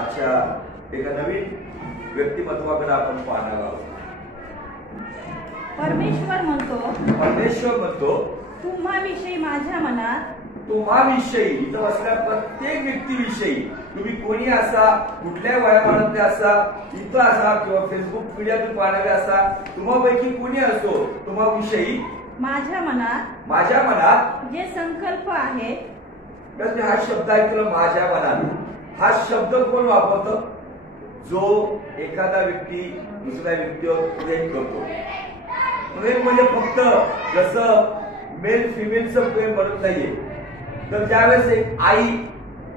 अशा एका नवीन व्यक्तिमत्वाकडे आपण पाहणार आहोत. परमेश्वर म्हणतो तुम्हाविषयी माझ्या मनात, तुम्हाविषयी इथं असल्या प्रत्येक व्यक्तीविषयी, तुम्ही कोणी असा, कुठल्या वयामानातले असा, इथं असा किंवा फेसबुक मीडियातून पाहणारे असा, तुम्हापैकी कोणी असो, तुम्हाविषयी माझ्या मनात जे संकल्प आहेत. तर हा शब्द ऐकलं, माझ्या मनात. हा शब्द कोण वापरतो? जो एखादा व्यक्ती दुसऱ्या व्यक्तीवर प्रेम करतो. प्रेम म्हणजे फक्त जसं मेल फिमेलचं प्रेम बनत नाहीये. तर ज्यावेळेस एक आई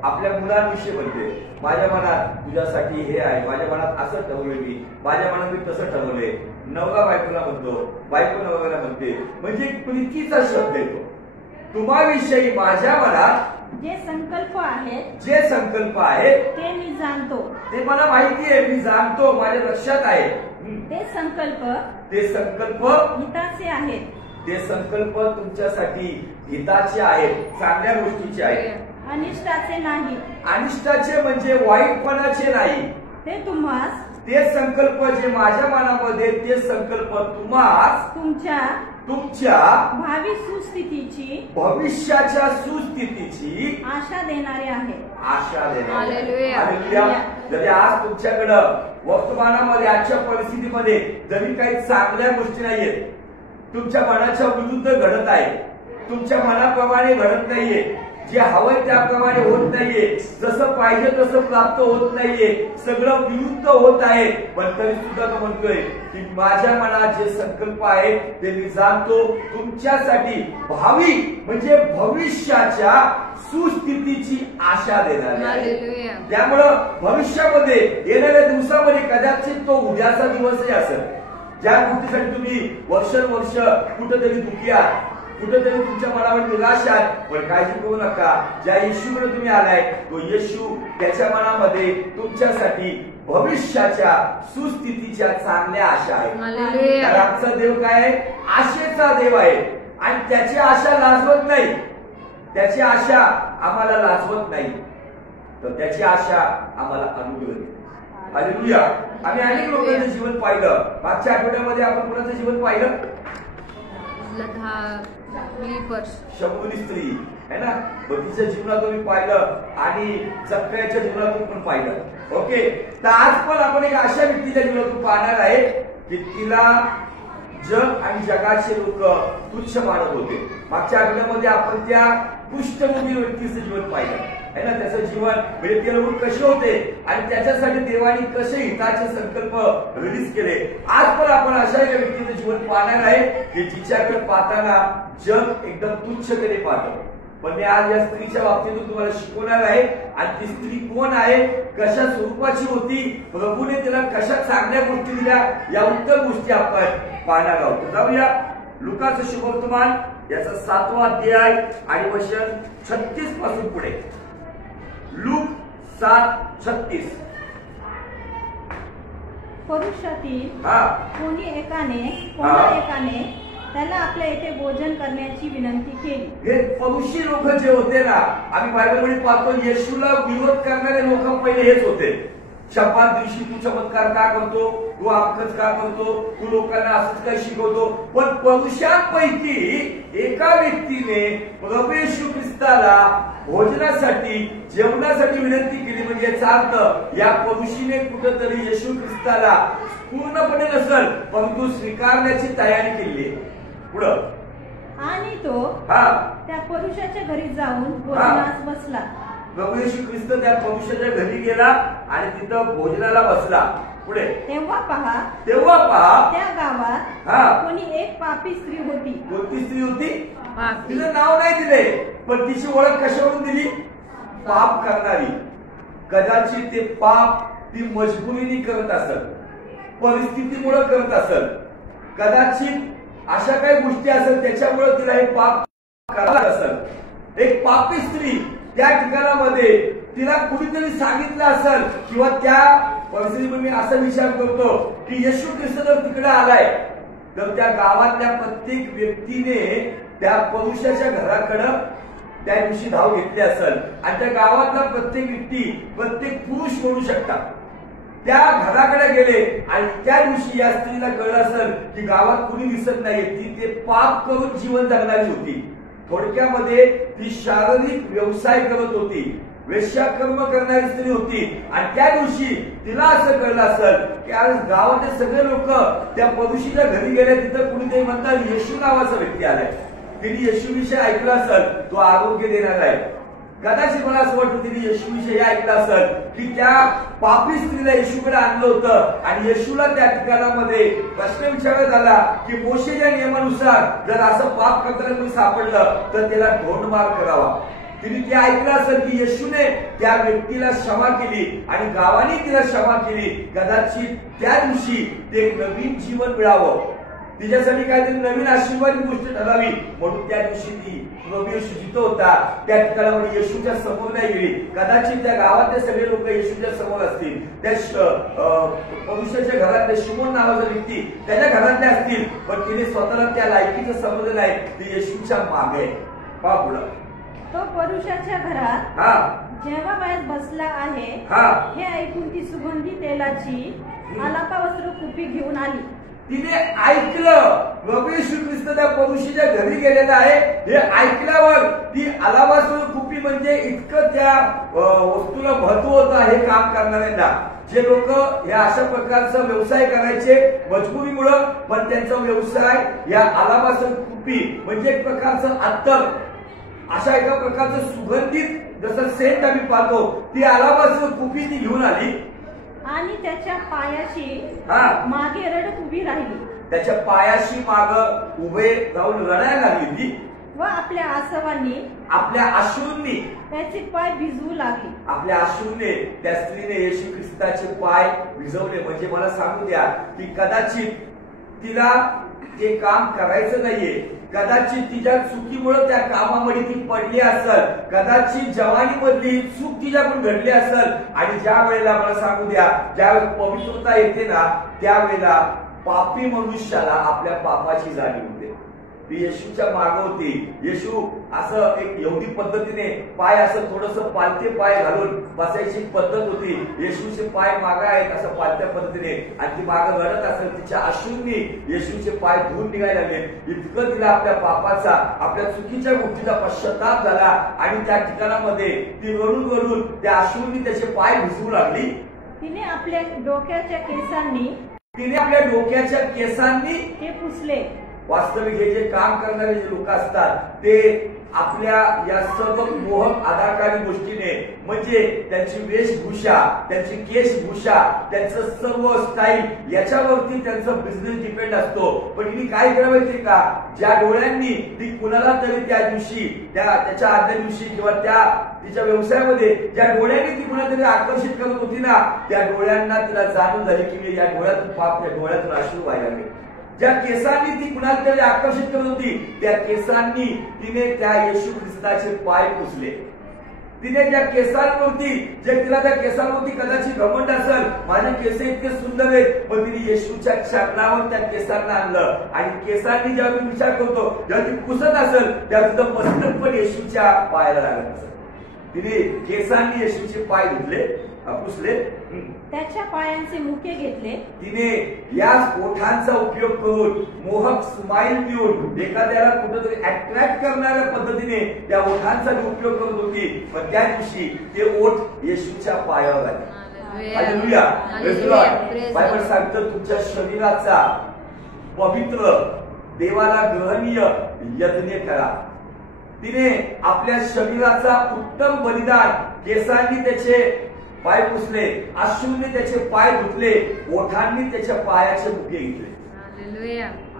आपल्या मुलांविषयी म्हणते, माझ्या मनात तुझ्यासाठी हे आहे, माझ्या मनात असं ठरवलं मी, माझ्या मनात मी तसं ठरवलंय. नवरा बायकोला म्हणतो, बायको नवऱ्याला म्हणते, म्हणजे प्रीतीचा शब्द येतो. तुम्हाविषयी माझ्या मनात जे संकल्प आहेत ते मी जाणतो. ते मला माहिती आहे, मी जाणतो, माझ्या लक्षात आहे. ते संकल्प हिताचे आहेत. ते संकल्प तुमच्यासाठी हिताचे आहेत, चांगल्या गोष्टीचे आहेत, अनिष्टाचे नाही. अनिष्टाचे म्हणजे वाईटपणाचे नाही. ते संकल्प जे माझ्या मनामध्ये, ते संकल्प तुम्हास तुमच्या भावी सुस्थितीची, भविष्याच्या सुस्थितीची आशा देणारे आहे. हालेलुया. जरी आज तुमच्याकडं वर्तमानामध्ये, आजच्या परिस्थितीमध्ये जरी काही चांगल्या गोष्टी नाहीयेत, तुमच्या मनाच्या विरुद्ध घडत आहे, तुमच्या मनाप्रमाणे घडत नाहीये, जे हवंय त्याप्रमाणे होत नाहीये, जसं पाहिजे तसं प्राप्त होत नाहीये, सगळं विरुद्ध होत आहे, पण तरी सुद्धा तो म्हणतोय की माझ्या मनात जे संकल्प आहेत ते मी जाणतो, तुमच्यासाठी भावी म्हणजे भविष्याच्या सुस्थितीची आशा देणार आहे. त्यामुळं भविष्यामध्ये येणाऱ्या दिवसामध्ये कदाचित तो उद्याचा दिवसही असेल, ज्या गोष्टीसाठी तुम्ही वर्षानुवर्ष कुठेतरी दुःखी आहात, कुठेतरी तुमच्या मनावर निराश आहे, पण काळजी करू नका. ज्या येशूकडे तुम्ही आलाय, तो येशू त्याच्या मनामध्ये तुमच्यासाठी भविष्याच्या सुस्थितीच्या चांगल्या आशा आहे. तर आमचा देव काय आहे? आशेचा देव आहे. आणि त्याची आशा लाजवत नाही, त्याची आशा आम्हाला लाजवत नाही, तर त्याची आशा आम्हाला अनुग्रह देते. हालेलुया. आम्ही अनेक लोकांचं जीवन पाहिलं. मागच्या आठवड्यामध्ये आपण कोणाचं जीवन पाहिलं? शंभुनी स्त्री है ना, बतीच्या जीवनातून मी पाहिलं आणि चक्राच्या जीवनातून पण पाहिलं. ओके, तर आज पण आपण एक अशा व्यक्तीच्या जीवनातून पाहणार आहे की तिला जग आणि जगाचे लोक तुच्छ मानत होते. मागच्या आठवड्यामध्ये आपण त्या कुष्ठरोगी व्यक्तीचं जीवन पाहिलं है ना, त्याचं जीवन म्हणजे ते लोक कसे होते आणि त्याच्यासाठी देवाने कसे हिताचे संकल्प रिलीज केले. आज पण आपण अशा एका व्यक्तीचं जीवन पाहणार आहे की जिच्याकडे पाहताना जग एकदम तुच्छतेने पाहतं. पण मी आज या स्त्रीच्या बाबतीतून तुम्हाला शिकवणार आहे. आणि ती स्त्री कोण आहे, कशा स्वरूपाची होती, प्रभूने तिला कशा चांगल्या गोष्टी दिल्या, या उत्तम गोष्टी आपण पाहणार आहोत. जाऊया लुकाचं शुभवर्तमान याचा 7वा अध्याय आणि वचन 36 पासून पुढे. लूक 7:36. पुरुषातील कोणी एकाने त्याला आपल्या येथे भोजन करण्याची विनंती केली. हे परुषी लोक जे होते ना, आम्ही बायबलमध्ये पाहतो येशूला विरोध करणारे लोक पहिले हेच होते. शब्दात दिवशी तू चमत्कार का करतो, तू आमकच का करतो, तू लोकांना असंच काय शिकवतो. पण पुरुषांपैकी एका व्यक्तीने प्रभू येशू ख्रिस्ताला भोजनासाठी, जेवणासाठी विनंती केली. म्हणजे याचा अर्थ या पुरुषीने कुठेतरी येशू ख्रिस्ताला पूर्णपणे नसेल परंतु स्वीकारण्याची तयारी केली. पुढं आणि तो त्या पुरुषाच्या घरी जाऊन भोजनास बसला. प्रभू येशू ख्रिस्त त्या पुरुषाच्या घरी गेला आणि तिथं भोजनाला बसला. पुढे तेव्हा पहा त्या गावात कोणी एक पापी स्त्री होती. कोणती स्त्री होती? तिचं नाव नाही दिले, पण तिची ओळख कशावरून दिली? पाप करणारी. कदाचित ते पाप ती मजबुरीने करत असेल, परिस्थितीमुळे करत असेल, कदाचित अशा काही गोष्टी असेल त्याच्यामुळे तिला हे पाप करायला असेल. एक पापी स्त्री त्या ठिकाणामध्ये तिला कुणीतरी सांगितलं असेल, किंवा त्या परिस्थितीमध्ये मी असा विचार करतो की येशू ख्रिस्त जर तिकडे आलाय तर त्या गावातल्या प्रत्येक व्यक्तीने त्या पुरुषाच्या घराकडे त्या दिवशी धाव घेतली असेल आणि त्या गावातला प्रत्येक व्यक्ती प्रत्येक पुरुष म्हणू शकतात त्या घराकडे गेले आणि त्या दिवशी या स्त्रीला कळलं असेल की गावात कुणी दिसत नाही, ती ते पाप करून जीवन जगणारी होती. थोडक्यामध्ये ती शारीरिक व्यवसाय करत होती, वेश्याकर्म करणारी स्त्री होती. आणि त्या दिवशी तिला असं कळलं असेल की आज गावातले सगळे लोक त्या परुषीच्या घरी गेले, तिथं कुणीतरी म्हणतात येशू नावाचा व्यक्ती आलाय. तिने येशूविषयी ऐकलं असेल, तो आरोग्य देणार आहे. कदाचित मला असं वाटतं तिने येशूविषयी ऐकलं असेल की त्या पापी स्त्रीला येशूकडे आणलं होतं आणि येशूला त्या ठिकाणामध्ये प्रश्न विचारण्यात आला की मोशेच्या नियमानुसार जर असं पाप करताना कोणी सापडलं तर त्याला ढोंडमार करावा. तिने ते ऐकलं असेल की येशूने त्या व्यक्तीला क्षमा केली आणि गावाने तिला क्षमा केली. कदाचित त्या दिवशी ते नवीन जीवन मिळावं, तिच्यासाठी काहीतरी नवीन आशीर्वादी गोष्ट ठरावी म्हणून त्या दिवशी ती प्रभू येशू जिथं होता त्या ठिकाणामध्ये येशूच्या समोर नाही गेली. कदाचित त्या गावातले सगळे लोक येशूच्या समोर असतील, त्या परुषाच्या घरातले शिमोन नावाचा व्यक्ती त्याच्या घरातले असतील, पण तिने स्वतःला त्या लायकीचं समजलं नाही, ती येशूच्या मागे पा पुढं. तो पुरुषाच्या घरात जेव्हा वयात बसला आहे हे ऐकून ती सुगंधी तेलाची आलापावस्त्र कुपी घेऊन आली. तिने ऐकलं प्रभू येशू ख्रिस्त त्या परुषीच्या घरी गेलेला आहे हे ऐकल्यावर ती अलाबास्त्र कुपी म्हणजे इतकं त्या वस्तूला महत्व होतं हे काम करणाऱ्यांना. जे लोक या अशा प्रकारचा व्यवसाय करायचे मजबुरीमुळं, पण त्यांचा व्यवसाय या अलाबास्त्र कुपी म्हणजे एक प्रकारचं अत्तर, अशा एका प्रकारचं सुगंधित जसं सेंट आम्ही पाहतो, ती अलाबास्त्र कुपी ती घेऊन आली आणि त्याच्या पायाशी मागे रडत उभी राहिली. त्याच्या पायाशी माग उभे राहून रडायला लागली ती व आपल्या आसवांनी आपल्या अश्रूंनी त्याचे पाय भिजवू लागली. आपल्या अश्रूने त्या स्त्रीने येशू ख्रिस्ताचे पाय भिजवले. म्हणजे मला सांगू द्या की कदाचित तिला ते काम करायचं नाहीये, कदाचित तिच्या चुकीमुळे त्या कामामध्ये ती पडली असेल, कदाचित जवानीमधली चूक तिच्याकडून घडली असेल आणि ज्या वेळेला मला सांगू द्या ज्यावेळेस पवित्रता येते ना त्यावेळेला पापी मनुष्याला आपल्या पापाची जाणीव होते. ती येशूच्या मागे होती. येशू असं एक यहुदी पद्धतीने पाय असं थोडस पालथे पाय घालून बसायची पद्धत होती. येशूचे पाय मागे आहेत असं पालथ्या पद्धतीने आणि ती मागे रडत असेल. तिच्या अश्रूंनी येशूचे पाय धुवून निघायला लागले. इतकं तिला आपल्या पापाचा आपल्या चुकीच्या गोष्टीचा पश्चाताप झाला आणि त्या ठिकाणामध्ये ती रडून रडून त्या अश्रूंनी त्याचे पाय भिजवू लागली. तिने आपल्या डोक्याच्या केसांनी ते पुसले. वास्तविक हे जे काम करणारे जे लोक असतात ते आपल्या या सर्व मोहक आधारकारी गोष्टीने म्हणजे त्यांची वेशभूषा, त्यांची केशभूषा, त्यांचं सर्व स्टाईल याच्यावरती त्यांचा बिझनेस डिपेंड असतो. पण हिने काय केलं माहितीये का, ज्या डोळ्यांनी ती कुणाला तरी त्या दिवशी त्याच्या आदल्या दिवशी किंवा त्या तिच्या व्यवसायामध्ये ज्या डोळ्यांनी ती कुणाला तरी आकर्षित करत होती ना त्या डोळ्यांना तिला जाणून झाली की या डोळ्यातून पाप या डोळ्यातून अश्रू व्हायला लागले. ज्या केसांनी ती कुणाला तरी आकर्षित करत होती त्या केसांनी तिने त्या येशू ख्रिस्ताचे पाय पुसले. तिने त्या केसांवरती जे तिला त्या केसांवरती कदाचित घमंड असेल, माझे केस इतके सुंदर आहेत, पण तिने येशूच्या चरणावर त्या केसांना आणलं आणि केसांनी जेव्हा मी विचार करतो जेव्हा ती पुसत असेल तेव्हा तिथं मस्तक पण येशूच्या पायाला लागत असेल. तिने केसांनी येशूचे पाय धुतले, पुसले, त्याच्या पायांचे मुके घेतले. तिने या ओठांचा उपयोग करून मोहक स्माइल देऊन एखाद्याला कुठेतरी अट्रॅक्ट करणाऱ्या पद्धतीने त्या ओठांचा उपयोग करत होती. पण त्या दिवशी ते ओठ येशूच्या पायावर आले. हालेलुया. बायबल सांगतं तुमच्या शरीराचा पवित्र देवाला ग्रहणीय यज्ञ करा. तिने आपल्या शरीराचा उत्तम बलिदान केसांनी त्याचे पाय पुसले, अश्रूंनी त्याचे पाय धुतले, ओठांनी त्याच्या पायाचे मुके घेतले.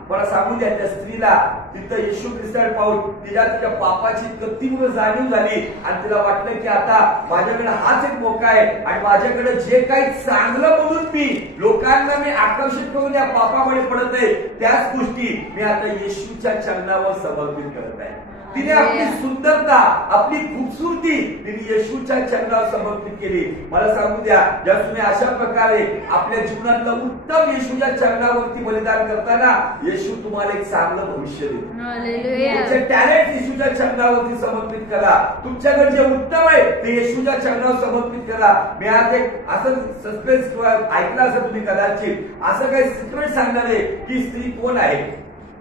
मला सांगू द्या त्या स्त्रीला तिथं येशू ख्रिस्ताला पाहून तिच्या पापाची इतकं तीव्र जाणीव झाली आणि तिला वाटलं की आता माझ्याकडे हाच एक मौका आहे आणि माझ्याकडे जे काही चांगलं म्हणून मी लोकांना मी आकर्षित करून या पापामध्ये पडत आहे त्याच गोष्टी मी आता येशूच्या चरणावर समर्पित करत आहे. तिने आपली सुंदरता, आपली खूबसूरती तिने येशूच्या चरणावर समर्पित केली. मला सांगू द्या, जर तुम्ही अशा प्रकारे आपल्या जीवनातलं उत्तम येशूच्या चरणावरती बलिदान करताना येशू तुम्हाला एक चांगलं भविष्य देतो. तुमचे टॅलेंट येशूच्या चरणावरती समर्पित करा. तुमच्याकडे जे उत्तम आहे ते येशूच्या चरणावर समर्पित करा. मी आज एक असं सस्पेन्स ऐकलं असं तुम्ही कदाचित असं काही सिक्रेट सांगणार आहे की स्त्री कोण आहे,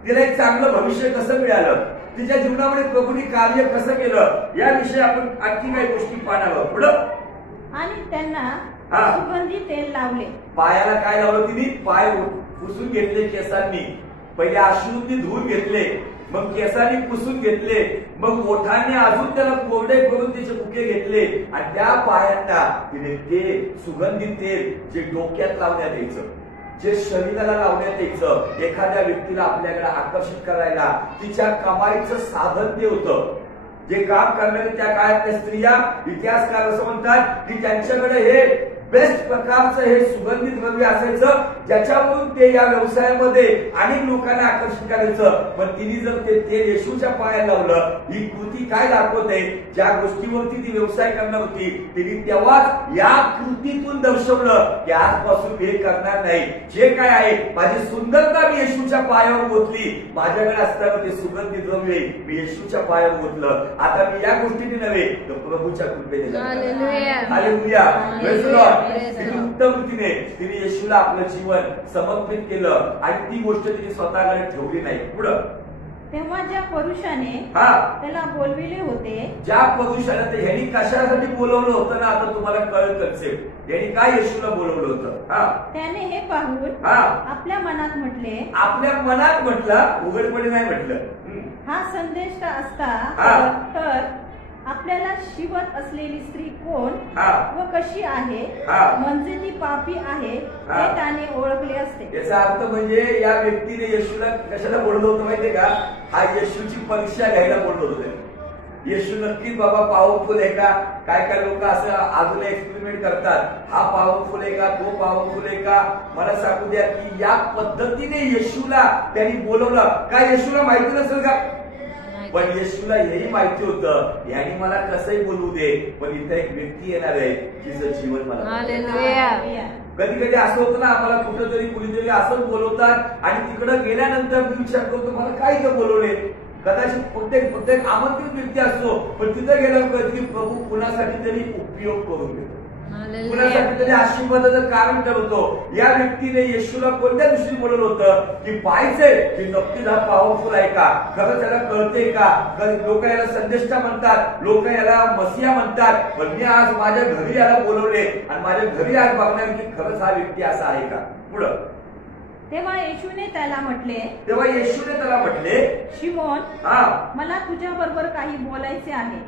तिला एक चांगलं भविष्य कसं मिळालं, तिच्या जीवनामध्ये प्रभूंनी कार्य कसं केलं, याविषयी आपण आणखी काही गोष्टी पाहणार पुढं. आणि त्यांना सुगंधी तेल लावले. पायाला काय लावलं तिने? पाय पुसून घेतले केसांनी. पहिले अश्रूंनी धुवून घेतले, मग केसांनी पुसून घेतले, मग ओठांनी अजून त्याला कोरडे करून त्याचे बुके घेतले आणि त्या पायांना तिने ते सुगंधित तेल जे डोक्यात लावण्यात यायचं, जे शरीराला लावण्यात यायचं, एखाद्या व्यक्तीला आपल्याकडे आकर्षित करायला तिच्या कमाईचं साधन ते होतं. जे काम करणारे त्या काळातल्या स्त्रिया, इतिहासकार असं म्हणतात की त्यांच्याकडे हे बेस्ट प्रकारचं हे सुगंधी द्रव्य असायचं, ज्याच्यावरून ते या व्यवसायामध्ये अनेक लोकांना आकर्षित करायचं. पण तिने जर ते तेल येशूच्या पायाला लावलं, ही कृती काय दाखवते? ज्या गोष्टीवरती ती व्यवसाय करणार होती तिने तेव्हाच या कृतीतून दर्शवलं की आजपासून हे करणार नाही. जे काय आहे, माझी सुंदरता मी येशूच्या पायावर ओतली, माझ्याकडे असताना ते सुगंधी द्रव्य मी येशूच्या पायावर ओतलं. आता मी या गोष्टीने नव्हे तर प्रभूच्या कृपेने. Hallelujah, praise the Lord. उत्तम रीतीने तिने येशूला आपलं जीवन समर्पित केलं आणि ती गोष्ट तिने स्वतःकडे ठेवली नाही. पुढं तेव्हा ज्या पुरुषाने त्याला बोलविले होते, ज्या पुरुषाने ह्यांनी कशासाठी बोलवलं होतं ना, आता तुम्हाला कळत कन्सेप्ट. यांनी काय येशूला बोलवलं होतं? त्याने हे पाहून आपल्या मनात म्हटले, आपल्या मनात म्हटलं, उघडपणे नाही म्हटलं. हा संदेश असता तर आपल्याला शिवत असलेली स्त्री कोण व कशी आहे, म्हणजे ती पापी आहे हे त्याने ओळखले असते. याचा अर्थ म्हणजे या व्यक्तीने येशूला कशाला बोलवलं होतं माहितीये का? हा येशूची परीक्षा घ्यायला बोलवलं होतं. येशू नक्कीच बाबा पॉवरफुल आहे का? काय काय लोक असं अजून एक्सपेरिमेंट करतात, हा पॉवरफुल आहे का, तो पॉवरफुल आहे का? मला सांगू द्या की या पद्धतीने येशूला त्यांनी बोलवलं. काय येशूला माहिती नसेल का? पण येशूला हेही माहिती होतं यांनी मला कसंही बोलवू दे, पण इथे एक व्यक्ती येणार आहे जिचं जीवन मला. कधी कधी असं होतं ना, आम्हाला कुठंतरी कुणीतरी असंच बोलवतात आणि तिकडे गेल्यानंतर मी विचार करतो मला काय इथं बोलवले. कदाचित प्रत्येक आमंत्रित व्यक्ती असतो, पण तिथं गेल्यावर कधी प्रभू कुणासाठी तरी उपयोग करून घेतो, कुणासाठी तरी आशीर्वादाचं कारण ठरवतो. या व्यक्तीने येशूला कोणत्या दृष्टीने बोलवलं होतं की पाहायचंय की नक्कीच हा पॉवरफुल आहे का, खरंच त्याला कळते का? लोक याला संदेष्टा म्हणतात, लोक याला मसिया म्हणतात, पण मी आज माझ्या घरी याला बोलवले आणि माझ्या घरी आज बघणार की खरंच हा व्यक्ती असा आहे का. पुढं तेव्हा येशूने त्याला म्हटले, शिमोन, मला तुझ्या बरोबर काही बोलायचे आहे.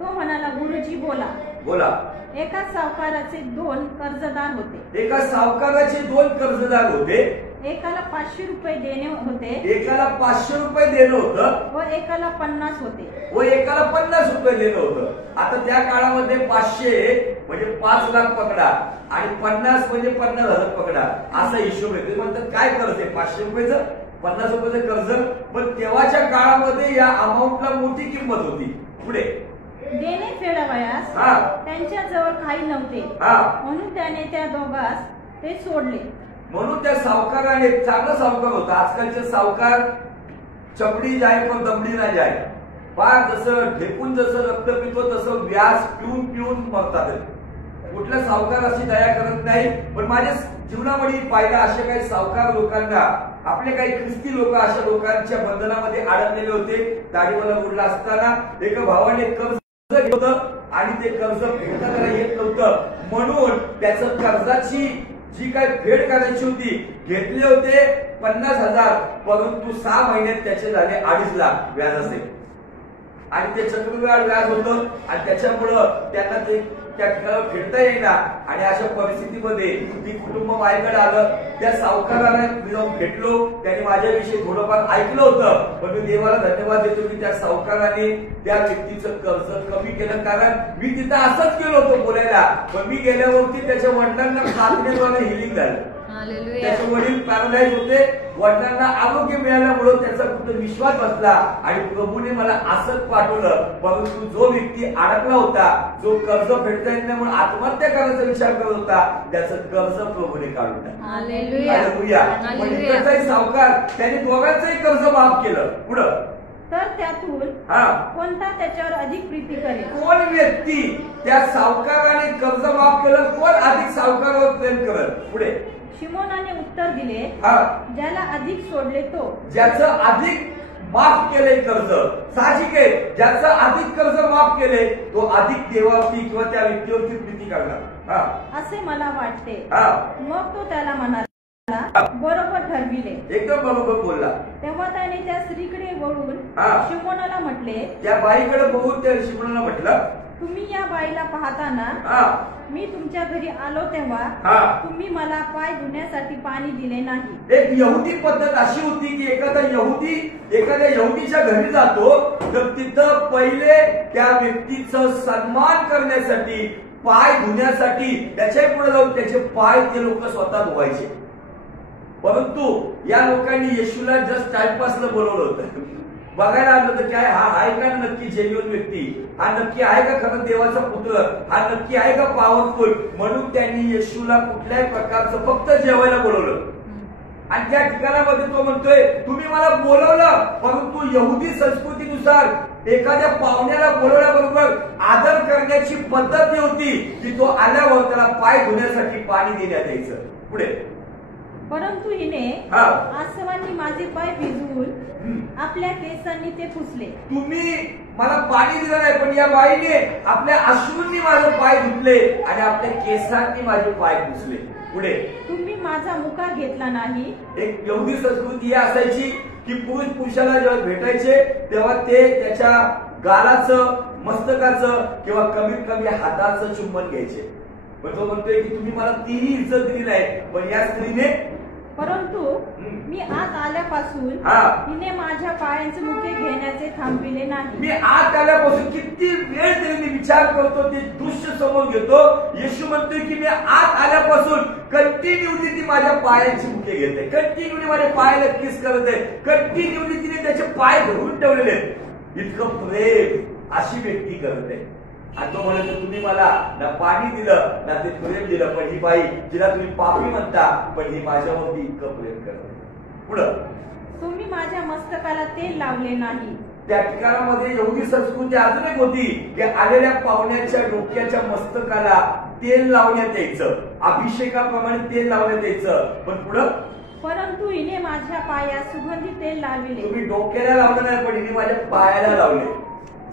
तो म्हणाला, गुरुजी बोला. एका सावकाराचे 2 कर्जदार होते. एका सावकाराचे 2 कर्जदार होते. एकाला 500 रुपये देणे होते. एकाला 500 रुपये देणं होतं व एकाला 50 होते. व एकाला 50 रुपये देणं होतं. आता त्या काळामध्ये 500 म्हणजे 5 लाख पकडा आणि 50 म्हणजे 50,000 पकडा, असा हिशोब आहे. ते म्हणतात काय कर्ज आहे 500 रुपयाचं, 50 रुपयाचं कर्ज. पण तेव्हाच्या काळामध्ये या अमाऊंटला मोठी किंमत होती. पुढे देणे फेडावयास त्यांच्या जवळ काही नव्हते, म्हणून त्याने त्या दोघांस ते सोडले. म्हणून त्या सावकाराने, चांगला सावकार होता. आजकालचे सावकार चपडी जाय पण दमडी ना जाय, फार जसं ढेकून जसं रक्त पितो तसं व्याज पिऊन मरतात. कुठल्या सावकार अशी दया करत नाही. पण माझ्या जीवनामध्ये पाहिलं असे काही सावकार लोकांना, आपले काही ख्रिस्ती लोक अशा लोकांच्या बंधनामध्ये अडकलेले होते. दाढीवाला बुडला असताना एका भावाने कर्ज घेतलं होतं आणि ते कर्ज फेडता त्याला येत नव्हतं, म्हणून त्याचं कर्जाची जी काय फेड करायची होती घेतले होते 50,000, परंतु 6 महिन्यात त्याचे झाले 2.5 लाख व्याज असेल आणि ते चक्रव्याज व्याज होतं आणि त्याच्यामुळं त्यांना ते त्या ठिकाणी फेडता येईना. आणि अशा परिस्थितीमध्ये ती कुटुंब माझ्याकडे आलं. त्या सावकाराला मी जाऊन भेटलो, त्याने माझ्याविषयी थोडंफार ऐकलं होतं, पण मी देवाला धन्यवाद देतो की त्या सावकाराने त्या व्यक्तीचं कर्ज कमी केलं. कारण मी तिथं असंच गेलो होतो बोलायला, पण मी गेल्यावरती त्याच्या वडिलांना प्रार्थनेद्वारे हिलिंग झालं. त्याचे वडील पॅरालाइज होते, वडिलांना आरोग्य मिळाल्यामुळे त्याचा कुठे विश्वास बसला आणि प्रभूने मला असंच पाठवलं. परंतु जो व्यक्ती अडकला होता, जो कर्ज फेडता येत नाही म्हणून आत्महत्या करायचा विचार करत होता, त्याचं कर्ज प्रभूने काढून टाकलं. हालेलुया. पण इकडचाही सावकार त्याने दोघांचंही कर्ज माफ केलं. पुढं तर त्यातून कोणता त्याच्यावर अधिक प्रीती करेल? कोण व्यक्ती त्या सावकाराने कर्ज माफ केलं, कोण अधिक सावकारावर प्रेम करेल? पुढे शिमोनाने उत्तर दिले, ज्याला अधिक सोडले तो. ज्याचं अधिक माफ केले कर्ज, साहजिक आहे, ज्याचं अधिक कर्ज माफ केले तो अधिक देवावरती किंवा त्या व्यक्तीवरती प्रीती करणार असे मला वाटते. मग तो त्याला म्हणाला, बरोबर ठरविले. एकदम बरोबर बोलला. तेव्हा त्याने त्या स्त्रीकडे वळून शिमोनाला म्हटले, त्या बाईकडे बघून त्या शिमोनाला म्हटलं, तुम्ही या बाईला पाहताना मी तुमच्या घरी आलो तेव्हा तुम्ही मला पाय धुण्यासाठी पाणी दिले नाही. एक यहुदी पद्धत अशी होती की एखाद्या यहुदीच्या घरी जातो तर तिथं पहिले त्या व्यक्तीचं सन्मान करण्यासाठी, पाय धुण्यासाठी त्याच्या पुढे जाऊन त्याचे पाय ते लोक स्वतः धुवायचे. परंतु या लोकांनी येशूला जस्ट टाइमपासला बोलवलं होतं, बघायला आलं होतं काय हा आहे का नक्की जेन्युइन व्यक्ती, हा नक्की आहे का खरं देवाचा पुत्र, हा नक्की आहे का पॉवरफुल, म्हणून त्यांनी येशूला कुठल्याही प्रकारचं फक्त जेवायला बोलवलं. आणि त्या ठिकाणामध्ये तो म्हणतोय, तुम्ही मला बोलवलं, परंतु यहुदी संस्कृतीनुसार एखाद्या पाहुण्याला बोलवल्याबरोबर आदर करण्याची पद्धत होती की तो आल्यावर त्याला पाय धुण्यासाठी पाणी देण्यात यायचं. पुढे परंतु हिने आसवांनी माझे पाय भिजवून आपल्या केसांनी ते पुसले. तुम्ही मला पाणी दिलं नाही, पण या बाईने आपल्या अश्रूंनी माझे पाय धुतले आणि आपल्या केसांनी माझे पाय पुसले. पुढे तुम्ही माझा मुका घेतला नाही. एक यहुदी संस्कृती असायची की पुरुष पुरुषाला जेव्हा भेटायचे तेव्हा ते त्याच्या गालाचं, मस्तकाचं किंवा कमीत कमी हाताचं चुंबन घ्यायचे. पण तो म्हणतोय की तुम्ही मला तीही इज्जत दिली नाही, पण या स्त्रीने, परंतु मी आत आल्यापासून हिने माझ्या पायांचे मुके घेण्याचे थांबविले नाही. मी आत आल्यापासून किती वेळ तरी मी विचार करतो, ते दृश्य समोर घेतो. येशू म्हणतोय की मी आत आल्यापासून कंटिन्यूली ती माझ्या पायांची मुके घेते, कंटिन्यूली माझ्या पायाला किस करत आहे, कंटिन्यूली तिने त्याचे पाय धरून ठेवलेले. इतकं प्रेम अशी व्यक्ती करत आहे. आणि तो म्हणतो, तुम्ही मला ना पाणी दिलं ना ते प्रेम दिलं, पण ही बाई जिला तुम्ही पापी म्हणता, पण ही माझ्यावरती इतकं प्रेम करते. पुढं तुम्ही माझ्या मस्तकाला तेल लावले नाही. त्या ठिकाणामध्ये यहुदी संस्कृती अजून एक होती की आलेल्या पाहुण्याच्या डोक्याच्या मस्तकाला तेल लावण्यात यायचं, अभिषेकाप्रमाणे तेल लावण्यात यायचं. पण पुढं परंतु हिने माझ्या पायास सुगंधी तेल लावले. तुम्ही डोक्याला लावलं नाही, पण हिने माझ्या पायाला लावले.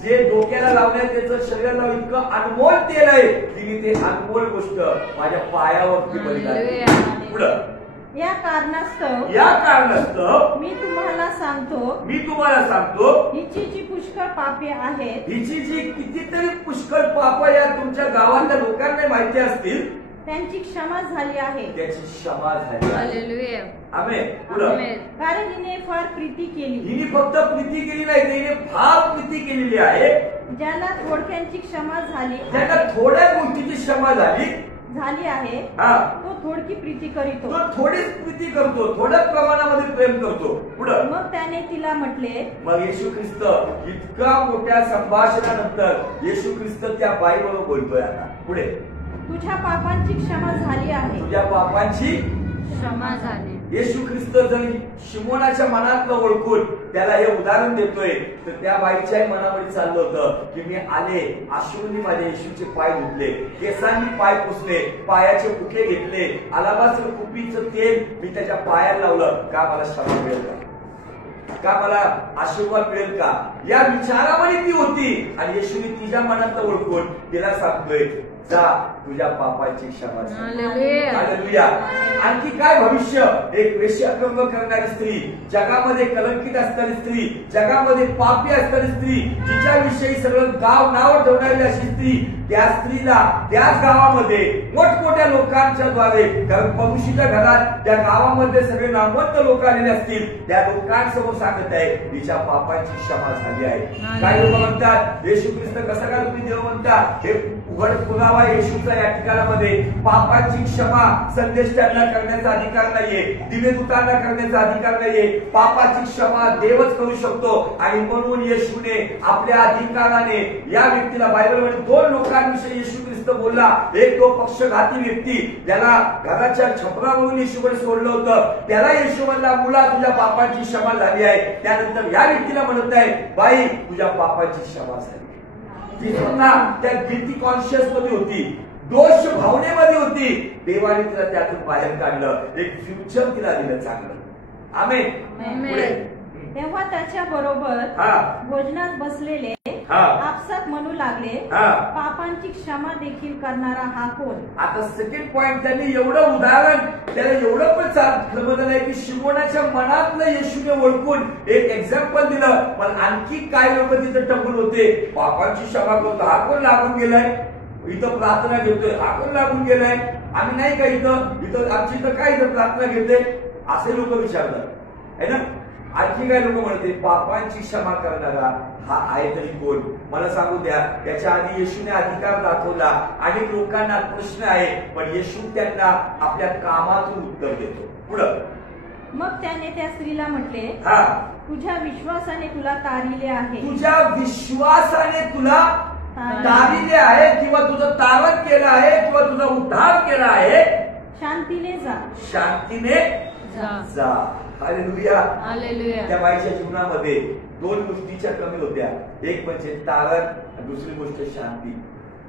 जे डोक्याला लावण्यात त्याचं शरीराला इतकं अनमोल तेल आहे की ते अनमोल गोष्ट माझ्या पायावरती बलिदान. पुढं या कारणास्तव मी तुम्हाला सांगतो हिची जी पुष्कळ पापे आहेत, हिची जी कितीतरी पुष्कळ पाप या तुमच्या गावातल्या लोकांना माहिती असतील, त्यांची क्षमा झाली आहे. त्याची क्षमा झाली. हालेलुया. आमेन. पुढं कारण हिने फार प्रीती केली. हिने फक्त प्रीती केली नाही, तिने फार प्रीती केलेली आहे. ज्याला थोडक्यांची क्षमा झाली, ज्याला थोड्या गोष्टीची क्षमा झाली आहे, तो थोडकी प्रीती करीतो. तो थोडीच प्रीती करतो, थोड्या प्रमाणामध्ये प्रेम करतो. पुढं मग त्याने तिला म्हटले, मग येशू ख्रिस्त इतका मोठ्या संभाषणानंतर येशू ख्रिस्त त्या बाईबरोबर बोलतोय. आता पुढे तुझ्या पापांची क्षमा झाली आहे. तुझ्या पापांची क्षमा झाली. येशू ख्रिस्त जर शिमोनाच्या मनातलं ओळखून त्याला हे उदाहरण देतोय, तर त्या बाईच्याही मनामध्ये चाललं होतं की मी आले, अश्रूंनी माझ्या येशूचे पाय धुतले, केसांनी पाय पुसले, पायाचे मुके घेतले, अलाबास्टर कुपीचं तेल मी त्याच्या पायाला लावलं, का मला क्षमा मिळेल का मला आशीर्वाद मिळेल का, या विचारामध्ये ती होती. आणि येशूने तिच्या मनातलं ओळखून तिला सांगतोय, जा तुझ्या पापाची क्षमा झाली. हालेलुया. आणखी काय भविष्य, एक वेश्याक्रम करणारी स्त्री, जगामध्ये कलंकित असणारी स्त्री, जगामध्ये पापी असणारी स्त्री, तिच्याविषयी सगळं गाव नाव ठेवणारी अशी स्त्री, त्या स्त्रीला त्याच गावामध्ये मोठमोठ्या लोकांच्या द्वारे, कारण परुषीच्या घरात त्या गावामध्ये सगळे नामवंत लोक आलेले असतील, त्या लोकांसमोर सांगत आहे तिच्या पापाची क्षमा झाली आहे. काही लोक म्हणतात येशू ख्रिस्त कसं काय तुम्ही देव म्हणता, हे उघड पुरावा येशूचा येशूचा या ठिकाणामध्ये पापाची क्षमा संदेष्टांना करण्याचा अधिकार नाहीये, दिवेदूतांना करण्याचा अधिकार नाहीये. पापाची क्षमा देवच करू शकतो. आणि म्हणून येशूने आपल्या अधिकाराने या व्यक्तीला, बायबलमध्ये 2 लोकांविषयी येशू ख्रिस्त बोलला. एक तो पक्षघाती व्यक्ती, ज्याला घराच्या छपरावरून येशूकडे सोडलं होतं, त्याला येशू म्हणला, मुला तुझ्या पापाची क्षमा झाली आहे. त्यानंतर या व्यक्तीला म्हणत आहे, बाई तुझ्या पापाची क्षमा झाली. ती स्वतः त्या गिल्टी कॉन्शियस मध्ये होती, दोष भावनेमध्ये होती. देवाने तिला त्यातून बाहेर काढलं, एक फ्युचर तिला दिलं चांगलं. आमेन. तेव्हा त्याच्या बरोबर भोजनात बसलेले आपसात म्हणू लागले, पापांची क्षमा देखील करणारा हा कोण? आता सेकंड पॉइंट, त्यांनी एवढं उदाहरण, त्याला एवढं पण समजलं की शिमोनाच्या मनातलं येशूने ओळखून एक एक्झाम्पल दिलं. पण आणखी काय लोक तिथं टपून होते, पापांची क्षमा करतो हा कोण लागून गेलाय, इथं प्रार्थना घेतोय हा कोण लागून गेलाय, आम्ही नाही का इथं आमची इथं काय इथं प्रार्थना घेते, असे लोक विचारतात है ना. आणखी काय लोक म्हणते, पापांची क्षमा करणारा हा आहे तरी कोण? मला सांगू द्या, त्याच्या आधी येशूने अधिकार दाखवला. अनेक लोकांना प्रश्न आहे, पण येशू त्यांना आपल्या कामातून उत्तर देतो. पुढं मग त्याने त्या स्त्रीला म्हटले, तुझ्या विश्वासाने तुला तारिले आहे. तुझ्या विश्वासाने तुला तारिले आहे, किंवा तुझं तारण केलं आहे, किंवा तुझा उद्धार केला आहे. शांतीने जा, शांतीने जा. हालेलुया. त्या बाईच्या जीवनामध्ये 2 गोष्टीच्या कमी होत्या, एक म्हणजे तारण, दुसरी गोष्ट शांती.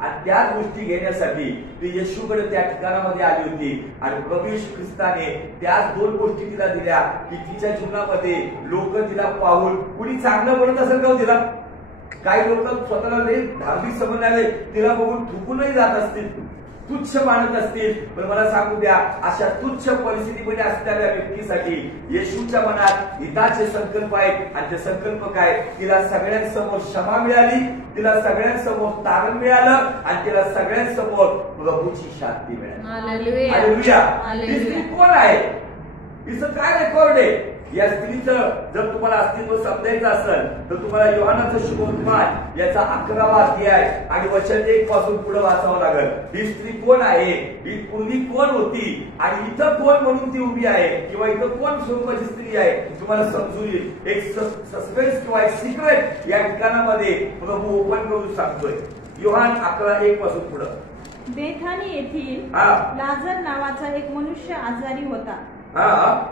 आणि त्याच गोष्टी घेण्यासाठी ती येशूकडे त्या ठिकाणामध्ये आली होती. आणि प्रभू येशू ख्रिस्ताने त्याच 2 गोष्टी तिला दिल्या की तिच्या जीवनामध्ये लोक तिला पाहून, कुणी चांगलं बोलत असेल का तिला, काही लोक स्वतःला लई धार्मिक समजणारे तिला बघून थुकूनही जात असतील, तुच्छ मानत असतील. पण मला सांगू द्या, अशा तुच्छ परिस्थितीमध्ये असणाऱ्या व्यक्तीसाठी येशूच्या मनात हिताचे संकल्प आहेत. आणि ते संकल्प काय, तिला सगळ्यांसमोर क्षमा मिळाली, तिला सगळ्यांसमोर तारण मिळालं, आणि तिला सगळ्यांसमोर प्रभूची शांती मिळाली. हालेलुया. ही स्त्री कोण आहे, हिचं काय रेकॉर्ड आहे? या स्त्रीचं जर तुम्हाला अस्तित्व समजायचं असेल तर तुम्हाला योहानाचं शुभवर्तमान याचा 11वा अध्याय आणि वचन 1 पासून पुढे वाचावं लागेल. ही स्त्री कोण आहे, ही पूर्वी कोण होती, आणि इथं कोण म्हणून ती उभी आहे, किंवा इथं कोण स्वरूपाची स्त्री आहे, तुम्हाला समजून येईल. एक सस्पेन्स किंवा एक सिक्रेट या ठिकाणामध्ये प्रभू ओपन करून सांगतोय. योहान 11:1 पासून पुढे. बेथानी येथील लाजर नावाचा एक मनुष्य आजारी होता.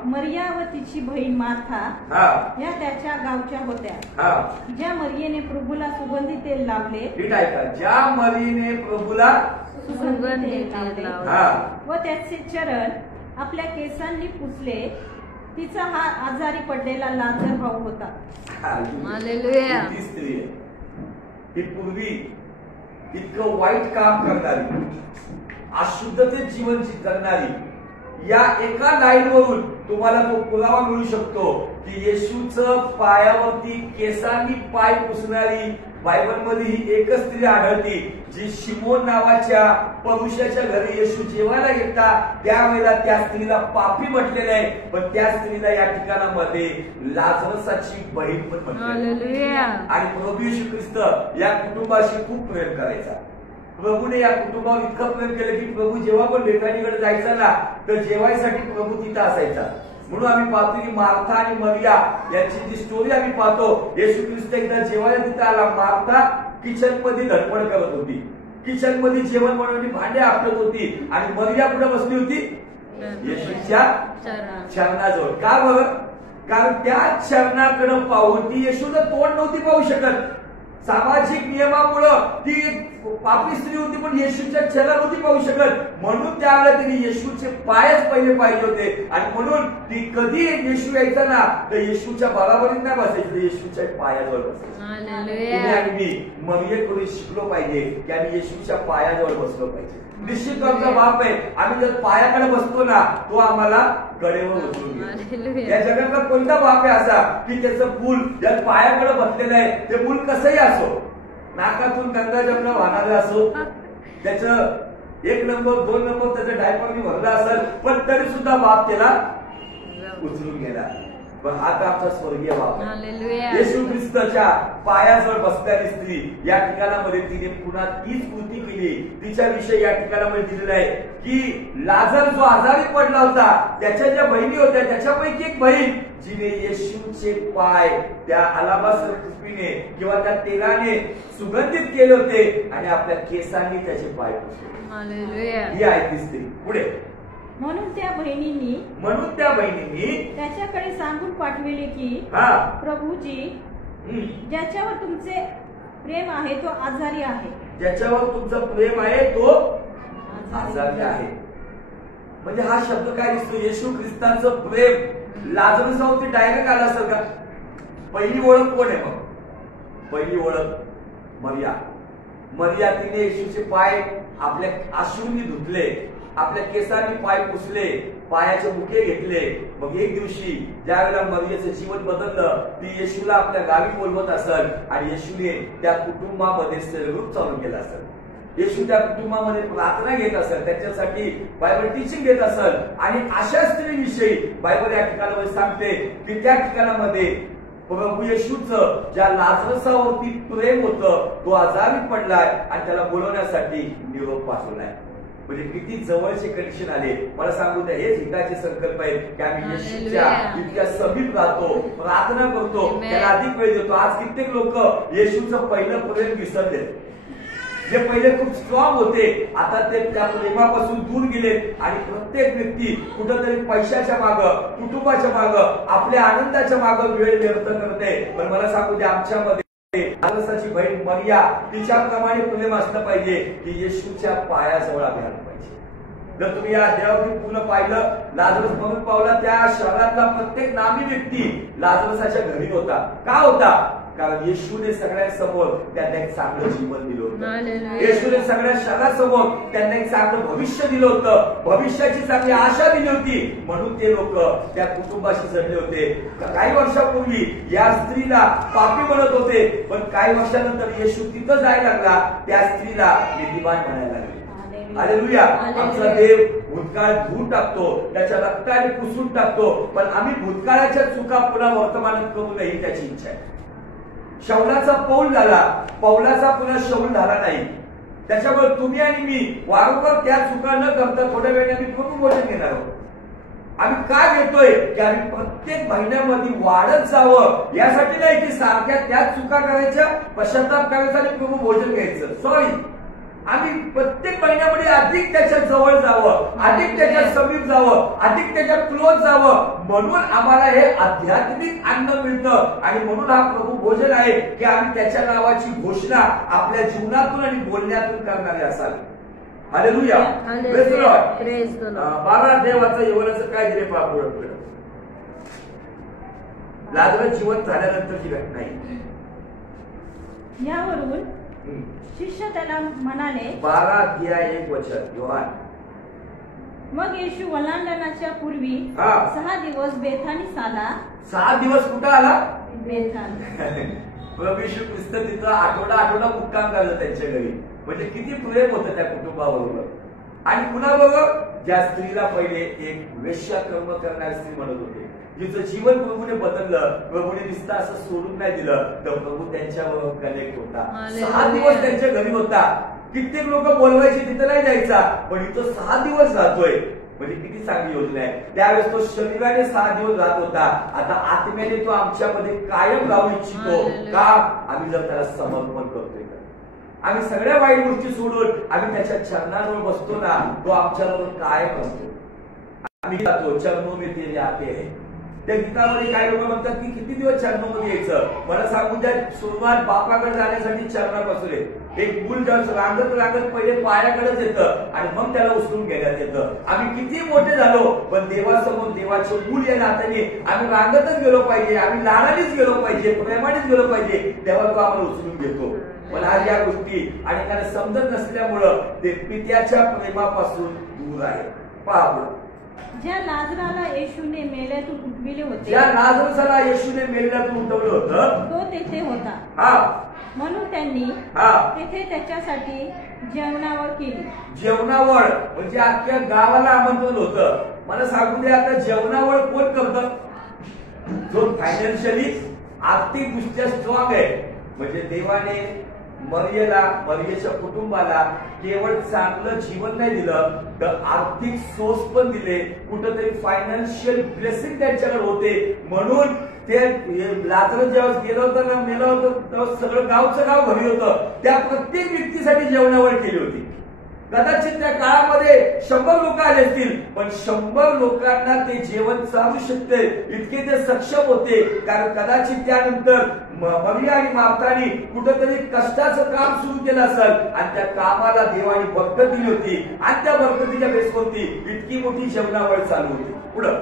मरिया व तिची बहीण मार्था या त्याच्या गावच्या होत्या. ज्या मरियेने प्रभूला सुगंधी तेल लावले, ज्या मरियेने प्रभूला सुगंधी तेल लावले व त्याचे चरण आपल्या केसांनी पुसले, तिचा हा आजारी पडलेला लाजर भाऊ होता. ती स्त्री ही पूर्वी इतकं वाईट काम करणारी, अशुद्धतेत जीवन जगणारी, या एका लाईनवरून तुम्हाला तो पुरावा मिळू शकतो की येशूचं पायावरती केसांनी पाय पुसणारी बायबलमध्ये ही एकच स्त्री आढळती, जी शिमोन नावाच्या पुरुषाच्या घरी येशू जेवायला गेला त्यावेळेला त्या स्त्रीला पापी म्हटलेलं आहे. पण त्या स्त्रीला या ठिकाणामध्ये लाजरसाची बहीण पण म्हटली. आणि प्रभू येशू ख्रिस्त या कुटुंबाशी खूप प्रेम करायचा. प्रभूने या कुटुंबावर इतकं प्रेम केलं की प्रभू जेव्हा पण बेथानीकडे जायचा ना, तर जेवायसाठी प्रभू तिथं असायचा. म्हणून आम्ही पाहतो की मार्था आणि मरिया यांची जी स्टोरी आम्ही पाहतो, येशू ख्रिस्त एकदा जेवायला तिथं आला. मार्था किचन मध्ये धडपड करत होती, किचन मध्ये जेवण बनवण्याची भांडे आपटत होती, आणि मरिया कुठे बसली होती, येशूच्या चरणाजवळ. का बरं? कारण त्या चरणाकडे पाहून ती येशूचं तोंड नव्हती पाहू शकत. सामाजिक नियमामुळं ती पापी स्त्री होती, पण येशूच्या चरण नव्हती पाहू शकत. म्हणून त्यावेळेला तिने येशूचे पायच पहिले पाहिजे होते. आणि म्हणून ती कधी येशू यायचा ना, तर येशूच्या बराबरीत नाही बसायची, तर येशूच्या पायाजवळ बसायची. आणि मी मरियेकडून शिकलो पाहिजे की आम्ही येशूच्या पायाजवळ बसलो पाहिजे. निश्चित आमचा बाप आहे, आम्ही जर पायाकडे बसतो ना, तो आम्हाला कडेवर उचलून घेतो. या जगातला कोणता बाप आहे असा की त्याचं मूल ज्या पायाकडे बसलेलं आहे, ते मूल कसंही असो, नाकातून गंगा जमुना वाहणारे असो, त्याचं 1 नंबर 2 नंबर त्याचं डायपरनी भरलं असेल, पण तरी सुद्धा बाप त्याला उचलून गेला. पण आता आमचा स्वर्गीय बाबा येशू ख्रिस्ताच्या पायाजवळ बसणारी स्त्री या ठिकाणामध्ये तिने पुन्हा तीच कृती केली. तिच्याविषयी या ठिकाणामध्ये दिलेलं आहे की लाजर जो आजारी पडला होता त्याच्या ज्या बहिणी होत्या त्याच्यापैकी एक बहीण जिने येशूचे पाय त्या अलाबास्टर पुष्पीने किंवा त्या तेलाने सुगंधित केले होते आणि आपल्या केसांनी त्याचे पाय पुसले. ही आहे ती स्त्री. पुढे म्हणून त्या बहिणींनी त्याच्याकडे सांगून पाठविले की प्रभूजी ज्याच्यावर तुमचे प्रेम आहे तो आजारी आहे. ज्याच्यावर तुमचं प्रेम आहे तो आजारी आहे. म्हणजे हा शब्द काय दिसतो? येशू ख्रिस्तांचं प्रेम लाजरूसावरती डायरेक्ट आला असेल का? पहिली ओळख कोण आहे? मग पहिली ओळख मरिया तिने येशूचे पाय आपल्या अश्रूंनी धुतले, आपल्या केसांनी पाय पुसले, पायाचे मुके घेतले. मग एक दिवशी ज्या वेळेला मरियाचं जीवन बदललं ती येशूला आपल्या गावी बोलवत असेल आणि येशूने त्या कुटुंबामध्ये सेलग्रुप चालू केला असेल. येशू त्या कुटुंबामध्ये प्रार्थना घेत असेल, त्याच्यासाठी बायबल टीचिंग घेत असेल आणि अशा स्त्रीविषयी बायबल या ठिकाणामध्ये सांगते की त्या ठिकाणामध्ये प्रभू येशूचं ज्या लाजरसावरती प्रेम होतं तो आजारी पडलाय आणि त्याला बोलवण्यासाठी निरोप पाठवलाय. म्हणजे किती जवळचे कनेक्शन आले. मला सांगू द्या, हेच हिताचे संकल्प आहेत की आम्ही येशूच्या इतक्या समीप राहतो, प्रार्थना करतो, त्याला अधिक वेळ देतो. आज कित्येक लोक येशूचं पहिलं प्रेम विसरले. जे पहिले खूप स्ट्रॉंग होते आता ते त्या प्रेमापासून दूर गेले आणि प्रत्येक व्यक्ती कुठंतरी पैशाच्या मागं, कुटुंबाच्या मागं, आपल्या आनंदाच्या मागं वेळ व्यर्थ करते. पण मला सांगू द्या, आमच्यामध्ये लाजरसाची बहीण मरिया तिच्याप्रमाणे प्रेम असलं पाहिजे की येशूच्या पायाजवळ आम्ही आलो पाहिजे. जर तुम्ही या अध्यायावरती पूर्ण पाहिलं, लाजरस मरून पावला त्या शहरातला प्रत्येक नामी व्यक्ती लाजरसाच्या घरी होता. का होता? कारण येशूने सगळ्यांसमोर त्यांना एक चांगलं जीवन दिलं होतं. येशूने सगळ्या शहरासमोर त्यांना एक चांगलं भविष्य दिलं होतं, भविष्याची चांगली आशा दिली होती. म्हणून ते लोक त्या कुटुंबाशी जडले होते. काही वर्षापूर्वी या स्त्रीला पापी म्हणत होते, पण काही वर्षानंतर येशू तिथं जायला लागला, त्या स्त्रीला नीतिमान म्हणायला लागले. हालेलुया. आमचा देव भूतकाळ धुवून टाकतो, त्याच्या रक्ताने पुसून टाकतो, पण आम्ही भूतकाळाच्या चुका पुन्हा वर्तमानात करू नये ही त्याची इच्छा आहे. शौलाचा पौल झाला, पौलाचा पुन्हा शौल झाला नाही. त्याच्यामुळे तुम्ही आणि मी वारंवार त्या चुका न करता थोड्या वेळाने आम्ही प्रभू भोजन घेणार आहोत. आम्ही काय घेतोय की आम्ही प्रत्येक महिन्यामध्ये वाढत जावं, यासाठी नाही की सारख्या त्याच चुका करायच्या, पश्चाताप करायचा आणि प्रभू भोजन घ्यायचं. सॉरी, आम्ही प्रत्येक महिन्यामध्ये अधिक त्याच्या जवळ जावं, अधिक त्याच्या समीप जावं, अधिक त्याच्या क्लोज जावं, म्हणून आम्हाला हे आध्यात्मिक अन्न मिळतं. आणि म्हणून हा प्रभू भोजन आहे की आम्ही त्याच्या नावाची घोषणा आपल्या जीवनातून आणि बोलण्यातून करणारे असावे. हालेलुया. बारा देवाचं यवनाचं काय दिले पहा पुढे. लाजर जीवन झाल्यानंतरची घटना आहे. यावरून शिष्य त्याला म्हणाले, 12:1 योहान. मग येशू ओलांडण्याच्या पूर्वी 6 दिवस बेथानीस आला. 6 दिवस कुठं आला? बेथानी. प्रभू येशू ख्रिस्त तिथं आठवडा मुक्काम करत त्यांच्या घरी. म्हणजे किती प्रेम होतं त्या कुटुंबाबरोबर. आणि कुणाबरोबर? ज्या स्त्रीला पहिले एक वेश्याकर्म करणारी स्त्री म्हणत होते, जिचं जीवन प्रभूने बदललं, प्रभूने नुसतं असं सोडून नाही दिलं, तर प्रभू त्यांच्याबरोबर कनेक्ट होता. 6 दिवस त्यांच्या घरी होता. कित्येक लोक बोलवायचे तिथं नाही जायचा, पण इथं 6 दिवस राहतोय. म्हणजे किती चांगली योजना आहे. त्यावेळेस तो शरीराने 6 दिवस राहत होता, आता आत्म्याने तो आमच्यामध्ये कायम राहू इच्छितो. का? आम्ही जर त्याला समर्पण करतोय, आम्ही सगळ्या वाईट गोष्टी सोडून आम्ही त्याच्या चरणांवर बसतो ना, तो आमच्याबरोबर कायम असतो. आम्ही जातो चरणों तेरे आते हैं. त्या गीतामध्ये काही लोक म्हणतात की किती दिवस चरणामध्ये यायचं. मला सांगू द्या, सुरुवात बापाकडे जाण्यासाठी चरणापासून आहे. एक मूल रांगत पहिले पायाकडेच येतं आणि मग त्याला उचलून घेण्यात येतं. आम्ही किती मोठे झालो, पण देवासमोर देवाचे मूल या नात्याने आम्ही रांगतच गेलो पाहिजे, आम्ही लाडानेच गेलो पाहिजे, प्रेमानेच गेलो पाहिजे, तेव्हा तो आम्हाला उचलून घेतो. पण आज या गोष्टी अनेकांना समजत नसल्यामुळं ते पित्याच्या प्रेमापासून दूर आहे. पहा, ज्या लाजराला येशूने मेल्यातून उठविले होते, ज्या लाजराला येशूने मेल्यातून उठवलं होतं, तो तेथे होता. म्हणून त्यांनी तेथे त्याच्यासाठी जेवणावळ केली. जेवणावळ म्हणजे अख्ख्या गावाला आमंत्रण होतं. मला सांगू द्या, आता जेवणावळ कोण करतं? जो फायनान्शियली आर्थिक दृष्ट्या स्ट्रॉंग आहे. म्हणजे देवाने मरियेच्या कुटुंबाला केवळ चांगलं जीवन नाही दिलं, तर आर्थिक सोर्स पण दिले, कुठंतरी फायनान्शियल ब्लेसिंग त्यांच्याकडे होते. म्हणून ते लाजरस जेव्हा गेलं होतं ना, मेलं होतं, तेव्हा सगळं गावचं गाव घरी होतं. त्या प्रत्येक व्यक्तीसाठी जेवणावळ केली होती. कदाचित त्या काळामध्ये 100 लोक आले असतील, पण 100 लोकांना ते जेवण चालू शकते इतके ते सक्षम होते. कारण कदाचित त्यानंतर मरिया आणि मार्ताने कुठंतरी कष्टाचं काम सुरू केलं असेल आणि त्या कामाला देवाने बरकत दिली होती आणि त्या बरकतीच्या बेसवरती इतकी मोठी जेवणावळ चालू होती. पुढं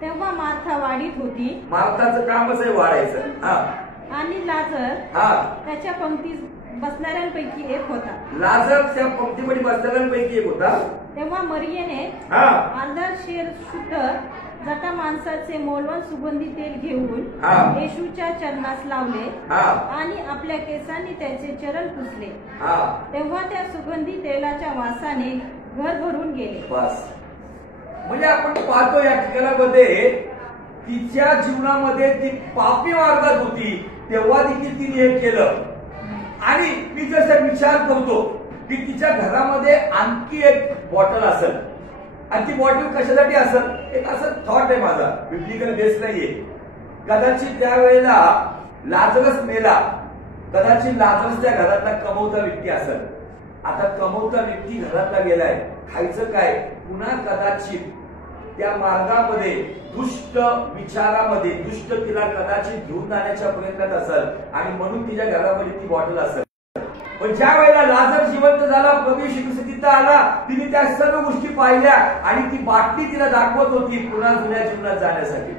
तेव्हा मार्था वाढीत होती. मार्ताचं कामच आहे वाढायचं. हा. आणि लाजर त्याच्या पंक्तीत बसणाऱ्यांपैकी एक होता. लाजर त्या पंक्तीमध्ये बसणाऱ्यांपैकी एक होता. तेव्हा मरियेने अर्धा शेर शुद्ध जटा माणसाचे मौल्यवान सुगंधी तेल घेऊन येशूच्या चरणास लावले आणि आपल्या केसांनी त्याचे चरण पुसले. तेव्हा त्या सुगंधी तेलाच्या वासाने घर भरून गेले. बस. म्हणजे आपण पाहतो या ठिकाणामध्ये तिच्या जीवनामध्ये ती पापी मार्गात होती, तेव्हा देखील तिने हे केलं. आणि मी जसं विचार करतो की तिच्या घरामध्ये आणखी एक बॉटल असेल आणि ती बॉटल कशासाठी असेल, एक असं थॉट आहे माझा, बिब्लिकल बेस नाहीये. कदाचित त्यावेळेला लाजरस मेला, कदाचित लाजरस त्या घरातला कमवता व्यक्ती असेल. आता कमवता व्यक्ती घरातला गेलाय, खायचं काय, पुन्हा कदाचित त्या मार्गामध्ये दुष्ट विचारामध्ये दुष्ट तिला कदाचित घेऊन जाण्याच्या प्रयत्नात असेल आणि म्हणून तिच्या घरामध्ये ती बॉटल असेल. पण ज्या वेळेला लाजर जिवंत झाला, प्रभू येशू ख्रिस्त तिथं आला, तिने त्या सर्व गोष्टी पाहिल्या आणि ती बाटली तिला दाखवत होती पुन्हा जुन्या जीवनात जाण्यासाठी.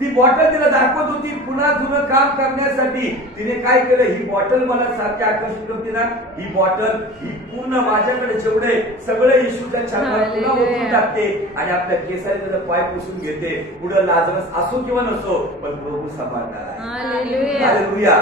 ती बॉटल तिला दाखवत होती पुन्हा जुनं काम करण्यासाठी. तिने काय केलं, ही बॉटल मला सारखी आकर्षित होती ना, ही बॉटल ही पूर्ण माझ्याकडे जेवढे सगळे येशूच्या चरणात पुन्हा ओतून टाकते आणि आपल्या केसाने त्याचा पाय पुसून घेते. पुढे लाजरस असो किंवा नसो, पण प्रभू सांभाळणार आहे. हालेलुया.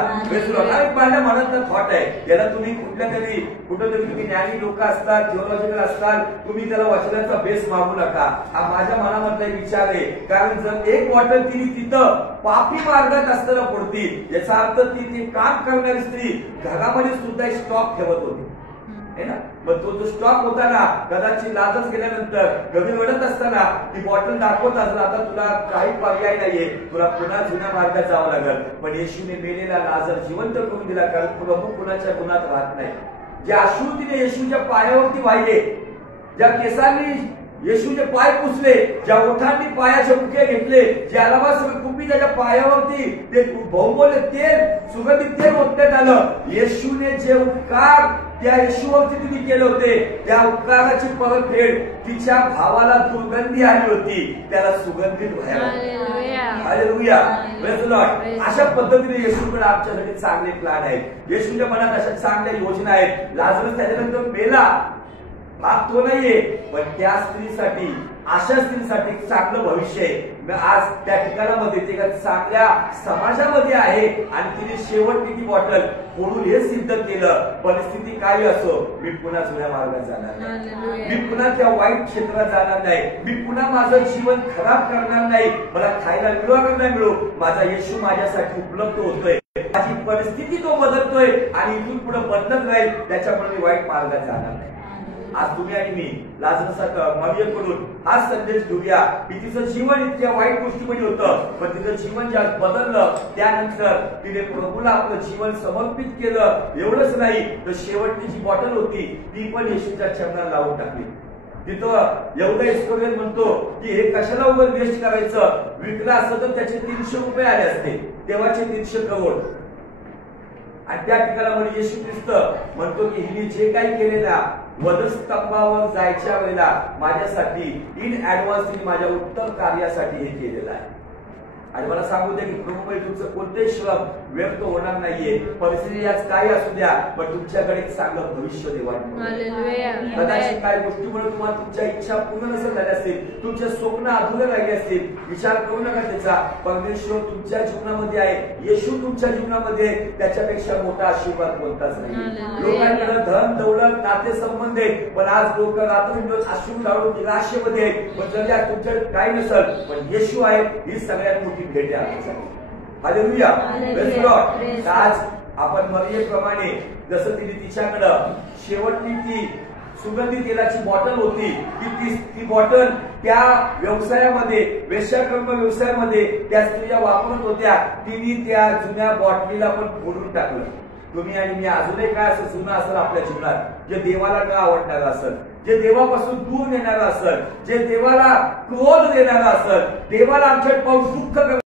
माझ्या मनातला थॉट आहे, याला तुम्ही कुठेतरी तुम्ही ज्ञानी लोक असतात, थिओलॉजिकल असतात, तुम्ही त्याला वचनाचा बेस मागू नका. हा माझ्या मनामधला विचार आहे. कारण जर एक बॉटल तिने तिथं पापी मार्गात असताना पडती, याचा अर्थ ती काम करणारी स्त्री घरामध्ये सुद्धा स्टॉक ठेवत होती ना. मग तो जो स्टॉक होता ना, कदाचित लाजरस गेल्यानंतर घरी रडत असताना ती बॉटल दाखवत असला, आता तुला काही पर्याय नाहीये, तुला पुन्हा जुन्या मार्गात जावं लागेल. पण येशूने मेलेला लाजर जिवंत करून दिला, कारण प्रभू कुणाच्या गुणात राहत नाही. जे अश्रू तिने येशूच्या पायावरती वाहिले, ज्या केसांनी येशूचे पाय पुसले, ज्या ओठांनी पायाचे मुखे घेतले, जे अलाबास्टर कुंभी त्याच्या पायावरती ते बहुमूल्य तेल सुगंधित तेल ओतण्यात आलं. येशूने जे उपकार त्या येशूवरती तुम्ही केले होते, त्या उपकाराची परतफेड तिच्या भावाला दुर्गंधी आली होती, त्याला सुगंधित व्हायला. हालेलुया. Praise the Lord. अशा पद्धतीने येशूकडे आमच्यासाठी चांगले प्लॅन आहेत. येशूच्या मनात अशा चांगल्या योजना आहेत. लाजरस त्याच्यानंतर मेला, भाग तो नाहीये, पण त्या स्त्रीसाठी, अशा स्त्रीसाठी चांगलं भविष्य आहे. आज त्या ठिकाणामध्ये ते चांगल्या समाजामध्ये आहे आणि तिने शेवटची ती बॉटल फोडून हे सिद्ध केलं, परिस्थिती काही असो, मी पुन्हा जुन्या मार्गात जाणार नाही, मी पुन्हा त्या वाईट क्षेत्रात जाणार नाही, मी पुन्हा माझं जीवन खराब करणार नाही. मला खायला मिळो का नाही मिळो, माझा येशू माझ्यासाठी उपलब्ध होतोय, माझी परिस्थिती तो बदलतोय आणि इथून पुढे बदलत राहील, त्याच्यामुळे मी वाईट मार्गात जाणार नाही. आज तुम्ही आणि मी लाजरस मरियमकडून हा संदेश घेऊया की तिचं जीवन इतक्या वाईट गोष्टीमध्ये होतं, पण तिचं जीवन ज्या बदललं, त्यानंतर तिने प्रभूला आपलं जीवन समर्पित केलं. एवढंच नाही तर शेवटची जी बॉटल होती ती पण येशूच्या चरणाला लावून टाकली. तिथं एवढं इस्करियोत म्हणतो की हे कशाला उगाच वेस्ट करायचं, विकला असतं तर त्याचे 300 रुपये आले असते, तेव्हाचे 300 करोड. आणि त्या ठिकाणामध्ये येशू ख्रिस्त म्हणतो की हिने जे काही केले ना, वधस्तंभावर जायच्या वेळेला माझ्यासाठी इन ऍडव्हान्स तिने माझ्या उत्तम कार्यासाठी हे केलेलं आहे. आणि मला सांगू द्या की प्रभूमध्ये तुमचं कोणतेही श्रम व्यक्त होणार नाहीये. परिस्थिती आज काही असू द्या, पण तुमच्याकडे एक चांगलं भविष्य देवाने. कदाचित काही गोष्टीमुळे तुम्हाला तुमच्या इच्छा पूर्ण नसेल झाल्या असतील, तुमचे स्वप्न अधुरे राहिले असतील, विचार करू नका त्याचा. परमेश्वर तुमच्या जीवनामध्ये आहे, येशू तुमच्या जीवनामध्ये, त्याच्यापेक्षा मोठा आशीर्वाद कोणताच नाही. लोकांकडे धन दौलत नाते संबंध आहेत, पण आज लोक रात्रंदिवस अश्रू लावून निराशेमध्ये आहेत. पण जर तुमच्याकडे काही नसेल, पण येशू आहे, ही सगळ्यात मोठी भेट आहे. Hallelujah, praise God. आज आपण मरियेप्रमाणे जसं तिने तिच्याकडं शेवटची ती सुगंधी तेलाची बॉटल होती की ती बॉटल त्या व्यवसायामध्ये, वेश्याकर्म व्यवसायामध्ये त्या स्त्रिया वापरत होत्या, तिने त्या जुन्या बॉटलीला पण फोडून टाकलं. तुम्ही आणि मी अजूनही काय असं जुनं असेल आपल्या जीवनात जे देवाला न आवडणारं असेल, जे देवापासून दूर नेणारं असेल, जे देवाला क्रोध देणारं असेल, देवाला आमच्यात पाहून दुःख